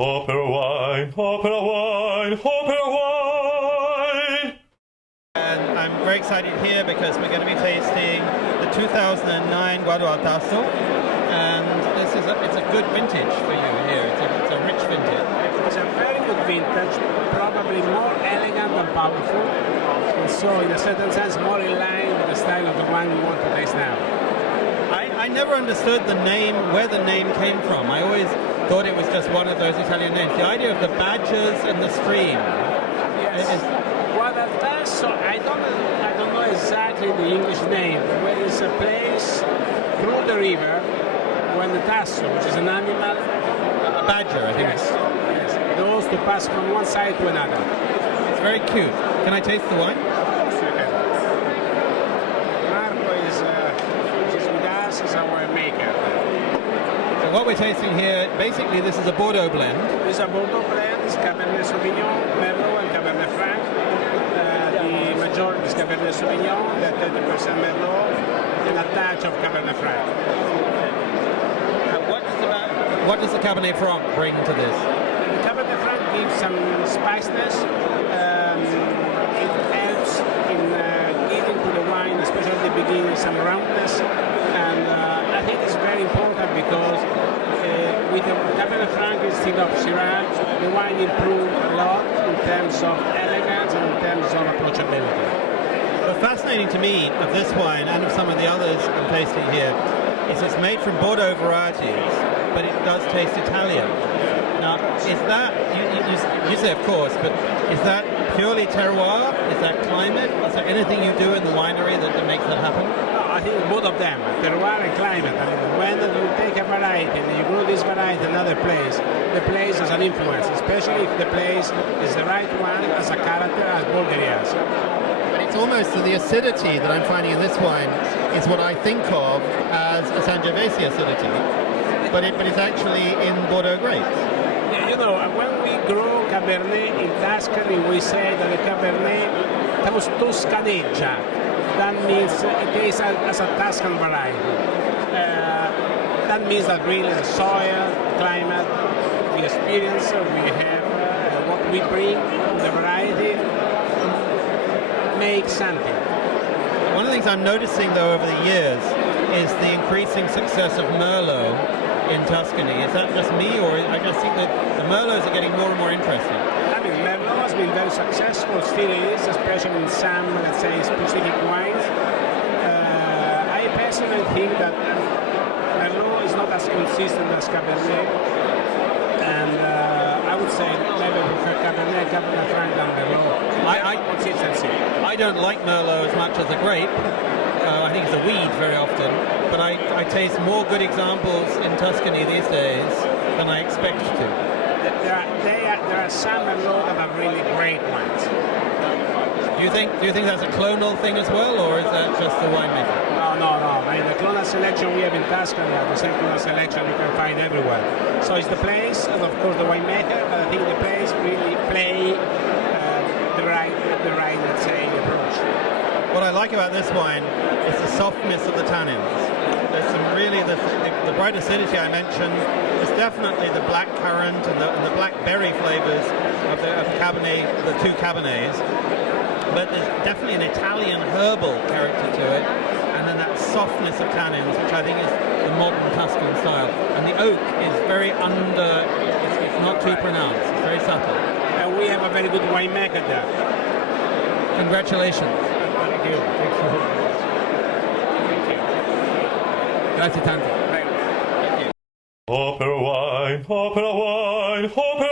OperaWine, OperaWine, OperaWine! And I'm very excited here because we're going to be tasting the 2009 Guado al Tasso, and it's a good vintage for you here. It's a rich vintage. It's a very good vintage, probably more elegant and powerful, and so in a certain sense more in line with the style of the wine we want to taste now. I never understood the name, where the name came from. I always thought it was just one of those Italian names. The idea of the badgers and the stream. Yes. Guado al Tasso, I don't know exactly the English name, but it's a place through the river when the tasso, which is an animal, A badger, I think. yes, goes to pass from one side to another. It's very cute. Can I taste the wine? Marco is with us, is our maker. So what we're tasting here, basically this is a Bordeaux blend. This is a Bordeaux blend, it's Cabernet Sauvignon, Merlot and Cabernet Franc. The majority is Cabernet Sauvignon, the 30% Merlot, and a touch of Cabernet Franc. What does the Cabernet Franc bring to this? The Cabernet Franc gives some spiciness. It helps in giving to the wine, especially at the beginning, some roundness. And I think it's very important because with the Cabernet Franc instead of Syrah, the wine improved a lot in terms of elegance and in terms of approachability. What's fascinating to me of this wine and of some of the others I'm tasting here is it's made from Bordeaux varieties, but it does taste Italian. Now, is that, you say of course, but is that purely terroir? Is that climate? Is there anything you do in the winery that makes that happen? I think both of them, terroir and climate. I mean, when you take a variety and you grow this variety in another place, the place has an influence, especially if the place is the right one as a character as Bulgaria has. But it's almost the acidity that I'm finding in this wine is what I think of as a Sangiovese acidity, but it's actually in Bordeaux grapes. Yeah, you know, when we grow Cabernet in Tuscany, we say that the Cabernet Tuscaneggia. That means it tastes as a Tuscan variety. That means that really the soil, climate, the experience we have, what we bring to the variety makes something. One of the things I'm noticing though over the years is the increasing success of Merlot in Tuscany. Is that just me, or I just think that the Merlots are getting more and more interesting? I mean, Merlot has been very successful, still is, especially in some, let's say, specific wines. I personally think that Merlot is not as consistent as Cabernet, and I would say maybe I prefer Cabernet Franc than Merlot. Consistency. I don't like Merlot as much as a grape. I think it's a weed very often, but I taste more good examples in Tuscany these days than I expect to. There are some Merlot that are really great ones. Do you think that's a clonal thing as well, or is that just the winemaker? No. I mean, the clonal selection we have in Tuscany, the same clonal selection you can find everywhere. So it's the place, and of course the winemaker, but I think the place really play the right, let's say, approach. What I like about this wine is the softness of the tannins. There's some really, the bright acidity I mentioned, there's definitely the black currant and the black berry flavors of the Cabernet, the two Cabernets, but there's definitely an Italian herbal character to it, and then that softness of tannins, which I think is the modern Tuscan style. And the oak is very it's not too pronounced, it's very subtle. And we have a very good winemaker there. Congratulations. Thank you. Grazie tanto. Thank you. OperaWine, OperaWine, OperaWine!